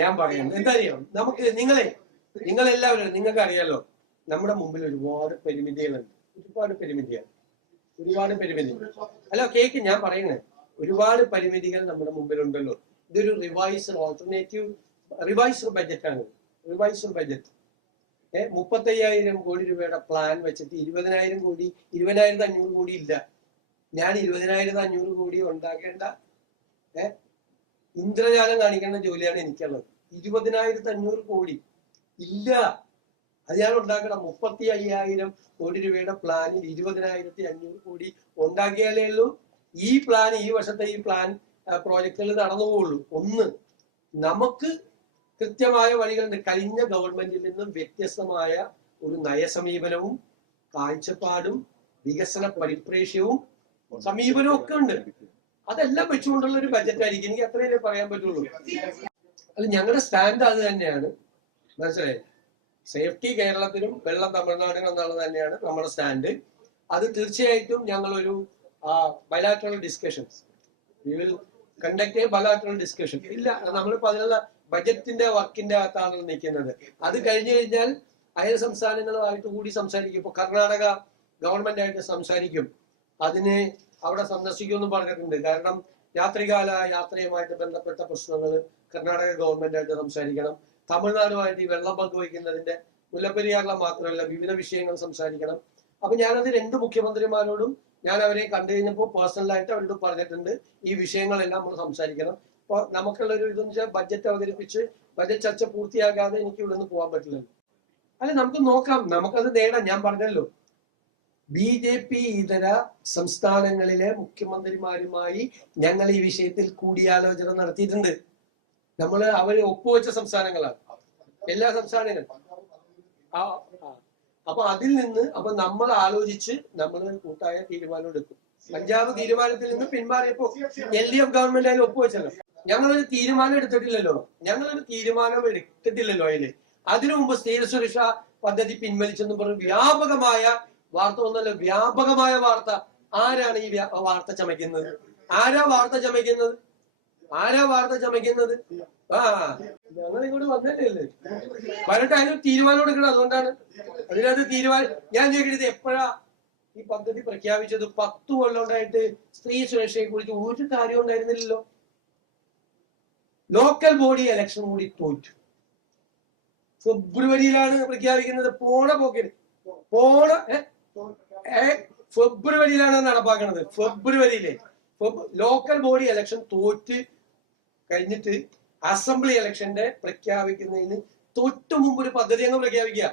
ഞാൻ പറയാം എന്താ അറിയാം, നമുക്ക് നിങ്ങളെല്ലാവരും നിങ്ങൾക്ക് അറിയാലോ, നമ്മുടെ മുമ്പിൽ ഒരുപാട് പരിമിതികളുണ്ട്. ഒരുപാട് പരിമിതികൾ. അല്ല കേക്ക് ഞാൻ പറയുന്നത്, ഒരുപാട് പരിമിതികൾ നമ്മുടെ മുമ്പിലുണ്ടല്ലോ. ഇതൊരു റിവൈസ്ഡ് ബഡ്ജറ്റാണ്. റിവൈസ്ഡ് ബഡ്ജറ്റ് 35,000 കോടി രൂപയുടെ പ്ലാൻ വെച്ചിട്ട് 20,500 കോടി ഇല്ല. ഞാൻ 20,500 കോടി ഉണ്ടാക്കേണ്ട ഇന്ദ്രജാലം കാണിക്കേണ്ട ജോലിയാണ് എനിക്കുള്ളത്. 20,500 കോടി ഇല്ല, അത് ഞാൻ ഉണ്ടാക്കണം. 35,000 കോടി രൂപയുടെ പ്ലാനിൽ 20,500 കോടി ഉണ്ടാക്കിയാലേ ഉള്ളൂ ഈ പ്ലാൻ, ഈ വർഷത്തെ ഈ പ്ലാൻ പ്രോജക്റ്റുകൾ നടന്നു പോവുള്ളൂ. ഒന്ന്, നമുക്ക് കൃത്യമായ വഴികളുണ്ട്. കഴിഞ്ഞ ഗവൺമെന്റിൽ നിന്നും വ്യത്യസ്തമായ ഒരു നയസമീപനവും കാഴ്ചപ്പാടും വികസന പരിപ്രേക്ഷ്യവും സമീപനവും ഒക്കെ ഉണ്ട്. അതെല്ലാം വെച്ചുകൊണ്ടുള്ള ഒരു ബഡ്ജറ്റ് ആയിരിക്കും. എനിക്ക് അത്രയല്ലേ പറയാൻ പറ്റുള്ളൂ. അല്ല, ഞങ്ങളുടെ സ്റ്റാൻഡ് അത് തന്നെയാണ്. മനസ്സിലായി? സേഫ്റ്റി കേരളത്തിലും വെള്ളം തമിഴ്നാടിനും എന്നുള്ളത് തന്നെയാണ് നമ്മുടെ സ്റ്റാൻഡ്. അത് തീർച്ചയായിട്ടും ഞങ്ങളൊരു bilateral discussions conduct bilateral discussion ഇല്ല. നമ്മളിപ്പോ അതിനുള്ള ബജറ്റിന്റെ വർക്കിന്റെ അകത്താണ് നിൽക്കുന്നത്. അത് കഴിഞ്ഞു കഴിഞ്ഞാൽ അയൽ സംസ്ഥാനങ്ങളുമായിട്ട് കൂടി സംസാരിക്കും. ഇപ്പൊ കർണാടക ഗവൺമെന്റ് ആയിട്ട് സംസാരിക്കും. അതിന് അവിടെ സന്ദർശിക്കുമെന്ന് പറഞ്ഞിട്ടുണ്ട്. കാരണം രാത്രികാല യാത്രയുമായിട്ട് ബന്ധപ്പെട്ട പ്രശ്നങ്ങൾ കർണാടക ഗവൺമെന്റ് ആയിട്ട് സംസാരിക്കണം. തമിഴ്നാടുമായിട്ട് ഈ വെള്ളം പങ്കുവയ്ക്കുന്നതിന്റെ മുല്ലപ്പെരിയാറിലെ മാത്രമല്ല വിവിധ വിഷയങ്ങൾ സംസാരിക്കണം. അപ്പൊ ഞാനത് 2 മുഖ്യമന്ത്രിമാരോടും ഞാൻ അവരെ കണ്ടു കഴിഞ്ഞപ്പോൾ പേഴ്സണലായിട്ട് അവരോട് പറഞ്ഞിട്ടുണ്ട്, ഈ വിഷയങ്ങളെല്ലാം നമ്മൾ സംസാരിക്കണം. അപ്പൊ നമുക്കുള്ളൊരു ഇതെന്ന് വെച്ചാൽ ബഡ്ജറ്റ് അവതരിപ്പിച്ച് ബഡ്ജറ്റ് ചർച്ച പൂർത്തിയാകാതെ എനിക്ക് ഇവിടെ നിന്ന് പോകാൻ പറ്റില്ലല്ലോ. അല്ല, നമുക്ക് നോക്കാം, നമുക്കത് നേടാം. ഞാൻ പറഞ്ഞല്ലോ, BJP ഇതര സംസ്ഥാനങ്ങളിലെ മുഖ്യമന്ത്രിമാരുമായി ഞങ്ങൾ ഈ വിഷയത്തിൽ കൂടിയാലോചന നടത്തിയിട്ടുണ്ട്. അവര് ഒപ്പുവെച്ച സംസ്ഥാനങ്ങളാണ് എല്ലാ സംസ്ഥാനങ്ങളും. അപ്പൊ അതിൽ നിന്ന് നമ്മൾ ആലോചിച്ച് നമ്മൾ കൂട്ടായ തീരുമാനം എടുക്കും. പഞ്ചാബ് തീരുമാനത്തിൽ നിന്ന് പിന്മാറിയപ്പോ LDF ഗവൺമെന്റ് അതിൽ ഒപ്പുവെച്ചല്ലോ. ഞങ്ങളൊരു തീരുമാനം എടുത്തിട്ടില്ലല്ലോ അതില്. അതിനു മുമ്പ് സ്ത്രീ സുരക്ഷാ പദ്ധതി പിൻവലിച്ചെന്നും പറഞ്ഞ് വ്യാപകമായ വാർത്ത ഒന്നല്ല, വ്യാപകമായ വാർത്ത. ആരാണ് ഈ വാർത്ത ചമയ്ക്കുന്നത്? ആരാ വാർത്ത ചമയ്ക്കുന്നത്? ഞങ്ങൾ ഇങ്ങോട്ട് വന്നിട്ടല്ലേ വരട്ടെ, അതിന് തീരുമാനം എടുക്കണം. അതുകൊണ്ടാണ് അതിനകത്ത് തീരുമാനം. ഞാൻ ചോദിക്കുന്നത്, എപ്പോഴാ ഈ പദ്ധതി പ്രഖ്യാപിച്ചത്? 10 കൊല്ലം ഉണ്ടായിട്ട് സ്ത്രീ സുരക്ഷയെ കുറിച്ച് ഒരു കാര്യം ഉണ്ടായിരുന്നില്ലല്ലോ. ലോക്കൽ ബോഡി ഇലക്ഷൻ കൂടി തോറ്റു. ഫെബ്രുവരിയിലാണ് പ്രഖ്യാപിക്കുന്നത്. ഫെബ്രുവരിയിലാണ് നടപ്പാക്കുന്നത്. ലോക്കൽ ബോഡി ഇലക്ഷൻ തോറ്റ് കഴിഞ്ഞിട്ട് അസംബ്ലി ഇലക്ഷന്റെ പ്രഖ്യാപിക്കുന്നതിന് തൊട്ടു മുമ്പ് ഒരു പദ്ധതി അങ്ങ് പ്രഖ്യാപിക്കുക.